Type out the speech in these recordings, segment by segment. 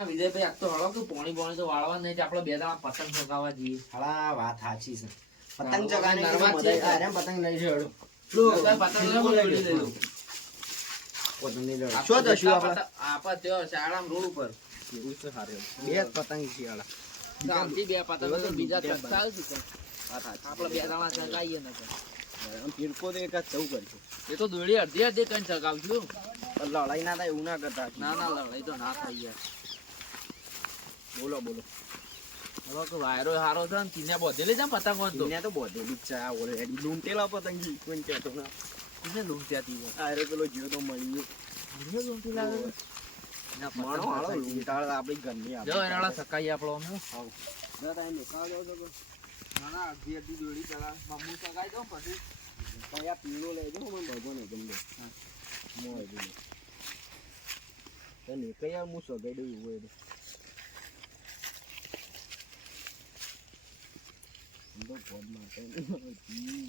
વિજયભાઈ આજ તો હળો કે પોણી તો વાળવા નહીં આપણે બે દાડા પતંગ ચગાવવા જઈએ. હાલા વાત સાચી છે. પતંગ ચગાવવાની નરવા મજા છે. આવે. અરે પતંગ લઈ જડો. પતંગ લઈ લેજો. પતંગ લઈ જડો. આપણે શું દશું આપણે? આપણે ત્યાં શાળામાં રોડ ઉપર એવું છે હારે. બે જ પતંગ છે હાલા. શાંતિ બે પતંગ તો બીજા ચગતા આવશે તો. આપણે બે દાડા ચગાવીએ ને આમ ફિરકો તો એક જ ચૌ કરજો. એ તો દોડી અડધી અડધી કઈ ચગાવશું. લડાઈ ના થાય એવું ના કરતા. ના ના લડાઈ તો ના થાય યાર. બોલો બોલો. હવે તો વાયરો હારો છે ને તીને બધેલી છે ને પતંગ તો એને તો બોધેલી જ છે આ ઓલરેડી લૂંટેલા પતંગી કોઈ કહેતો ના. તીને લૂંટ્યાતી છે. અરે પેલો જીવ તો મળી ગયો. મને લૂંટી લાગે છે. ના માણો હાલો લૂંટાળ આપણી ઘરની જો એનાળા સકાઈ આપણો અમે આવ ના તાઈ નિકાલ જાવ તો ના ના અડધી અડધી દોડી ચલા મમ્મી સગાઈ દો પછી કયા પીળો લઈ જાવ મને ભગો ને ગમે હા મોય બોલો તને કયા હું સગાઈ દઉં હોય તો ફોન માં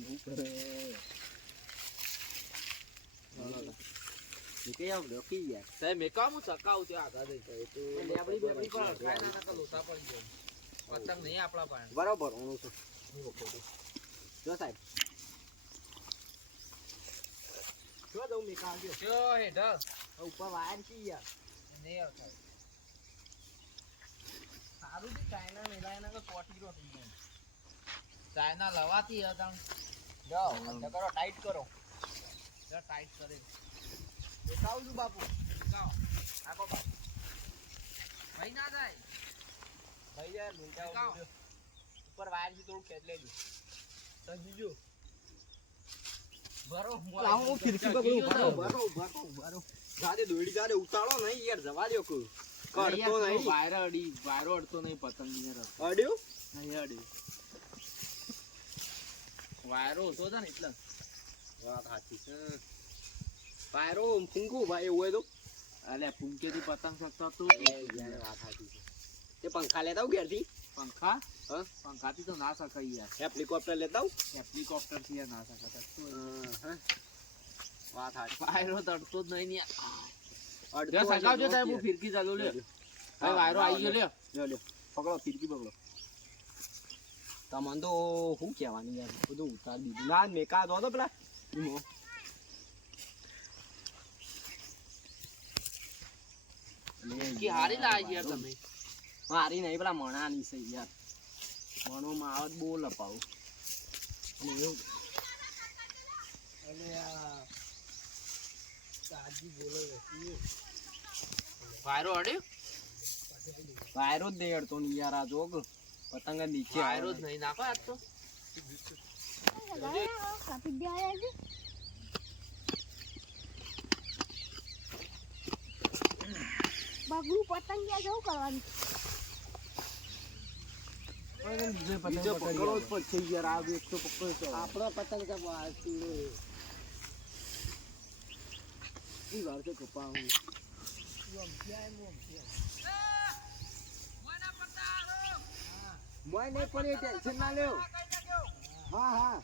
હું કરે કયા લખી ગયા સાહેબ મેં કામ સકાવ છે આગળ જઈ તો લેબડી બેબડી પર કાઈ ના નકા લોસા પડી જાય પતંગ નહીં આપણા પાસે બરાબર હું છું જો સાહેબ જો દઉં મેં કામ જો જો હેઠળ ઉપર વાયર કી યાર નહીં આવતા સારું છે ચાઇના મેલાય ના કોટી રો થઈ ગઈ ચાઇના લવાતી હતા જાઓ અંદર કરો ટાઈટ કરો જો ટાઈટ કરે દેખાવ છું બાપુ કાઓ આકો બાપુ ભાઈ ના જાય ભાઈ યાર લૂંટાવ ઉપર વાયર થી થોડું ખેંચ લેજો સમજીજો બરો લાવો ફિરકી પકડું બરો જાડે દોડી જાડે ઉતાળો નહીં યાર જવા દો કો કરતો નહીં વાયરો અડતો નહીં પતંગીને રસ અડ્યો નહીં અડ્યો વાયરો ઓછો હતો ને એટલે વાત સાચી છે પાયરો ફૂંકું ભાઈ એવું હોય તો અલે ફૂંકેથી પતંગ શકતો તો યાર વાત સાચી છે તે પંખા લેતા આવું ઘેરથી પંખા હા પંખાથી તો ના શકાય યાર હેલિકોપ્ટર લેતા આવું હેલિકોપ્ટર થી ના શકાતા વાત સાચી વાયરો તો અડતો જ નહીં અડધો લ્યો સકાવજો સાહેબ હું ફિરકી ચાલુ લ્યો હવે વાયરો આવી ગયો લ્યો લ્યો પકડો ફિરકી પકડો તમને તો શું કહેવાની યાર બધું ઉતાર દીધું ના મેકા દો તો પેલા કે હારી લાવી યાર તમે મારી નહીં પેલા મણાની છે યાર મણોમાં આવત બહુ લપાવું અને એવું અને આ તાજી બોલો વાયરો અડ્યો વાયરો જ નહીં અડતો નહીં યાર આ જોગ પતંગ નીચે વાયરો જ નહીં નાખો આજ તો બગડું પતંગ ક્યાં જવું કરવાનું બીજો પકડવો જ પડશે યાર આ એક તો પકડો આપણો પતંગ તો વાર તો કપાવું મોય નહીં પડે ટેન્શન ના લેવ હા હા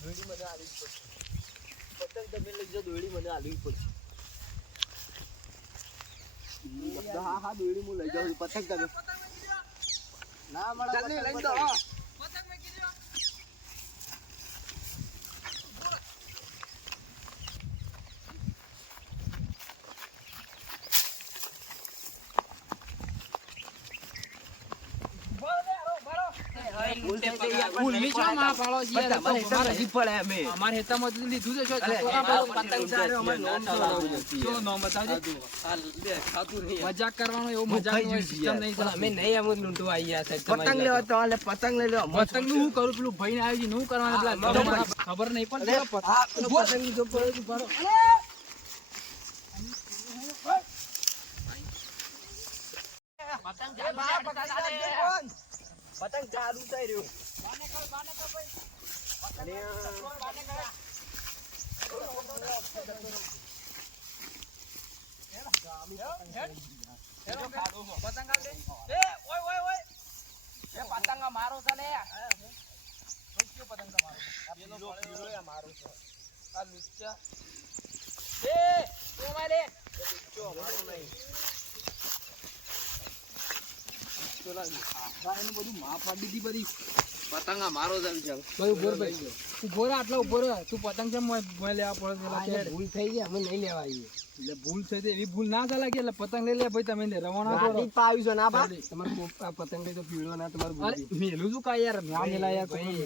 દોડી મને આલવી પડશે પતંગ તમે લઈ જાઓ દોડી મને આલવી પડશે હા હા દોડી હું લઈ જાઉં પતંગ તમે ના મળે લઈ જાઓ પતંગ મેં કીધું ઉલ્લી છો માં પાડો છે યાર અમારે હજી પડે અમે અમાર હેતામાં તો લીધું છે શું પતંગ ચાલે અમાર નામ બતાવજો લે ખાતું નહીં મજાક કરવાનો એવો મજાક નો સિસ્ટમ નહીં અમે નહીં આમ લૂંટવા આયા છે પતંગ લેવા તો આલે પતંગ લઈ લો પતંગ નું હું કરું પેલું ભાઈ આવી છે હું કરવાનું પેલા ખબર નહીં પણ પતંગ જો પડે ભરો પતંગ ચાલુ પતંગ ચાલુ થઈ રહ્યો પતંગ આલ દે. એ ઓય ઓય ઓય એ પતંગ આ મારો છે લે. કયો પતંગ તમારો? આ મારો છે. આ લુચ્ચા. એ ઓ મારે લુચ્ચો મારો નહીં. એનું બધું માં પાડી દીધી બધી. પતંગ આ મારો છે ચાલ. ભાઈ ઉભો રહે ભાઈ. ઉભો રહે આટલા ઉભો રહે. તું પતંગ કેમ મોય લેવા પડે પેલા કે ભૂલ થઈ ગઈ અમે નહીં લેવા આવીએ. એટલે ભૂલ થઈ તો એવી ભૂલ ના ચાલે કે એટલે પતંગ લઈ લે ભાઈ તમે ને રવાના કરો. રાતી પાવ્યું છે ના બા. તમારે આ પતંગ લઈ તો પીળો ના તમારે ભૂલ. અરે મેલું શું કા યાર ના મેલા યાર ભાઈ.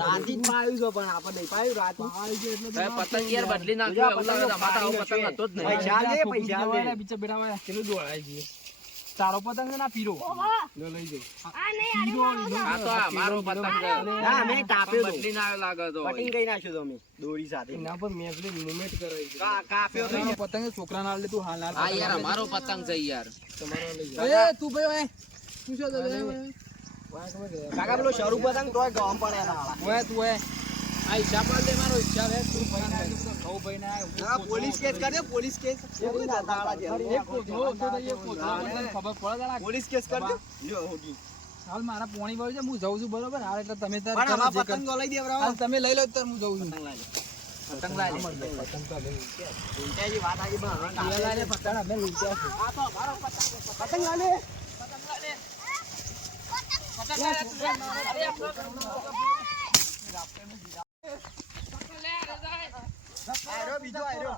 રાતી પાવ્યું છે પણ આપણે નહીં પાવ્યું રાતી. પાવ્યું છે એટલે પતંગ યાર બદલી નાખ્યો. એવું લાગે તમારા આવો પતંગ હતો જ નહીં. પૈસા લે પૈસા લે. બીચા બેડા વાળા કેટલું દોડાય છે. તારો પતંગ છે ના પીરો. લો લઈ જો. આ નહીં આ તો આ મારો પતંગ છે. ના મેં તાપ્યો તો. બદલી ના લાગે તો. કટિંગ કરી નાખ્યો તો અમે દોરી સાથે. એના પર મેં પેલી મૂવમેન્ટ કરાવી છે. કાપ્યો તો પતંગ છોકરાને આલે તું હાલ હાલ. આ યાર અમારો પતંગ છે યાર. તમારો લઈ જાઓ. એ તું ભાઈ તું શું કાકા પેલો શરૂ પતંગ તોય ગમ પડે ના ઓય તું ઓય આ હિસાબ આલ દે મારો હિસાબ હે તું ભાઈ ના કહો ભાઈ ના પોલીસ કેસ કર દે પોલીસ કેસ એક દાડા જે એક કોથળો તો એક કોથળો ખબર પડે દાડા પોલીસ કેસ કર દે લ્યો હોગી હાલ મારા પોણી બાજુ છે હું જઉં છું બરોબર હાલ એટલે તમે તાર પણ આમાં પતંગ લઈ દેવરાવ હાલ તમે લઈ લો તો હું જઉં છું પતંગ લાય પતંગ તો લઈ ઉંચાઈ વાત આવી પણ લાય લે પતંગ અમે લૂટ્યા છે આ તો મારો પતંગ લાય લે પતંગ લાય અરે બીજો આયરો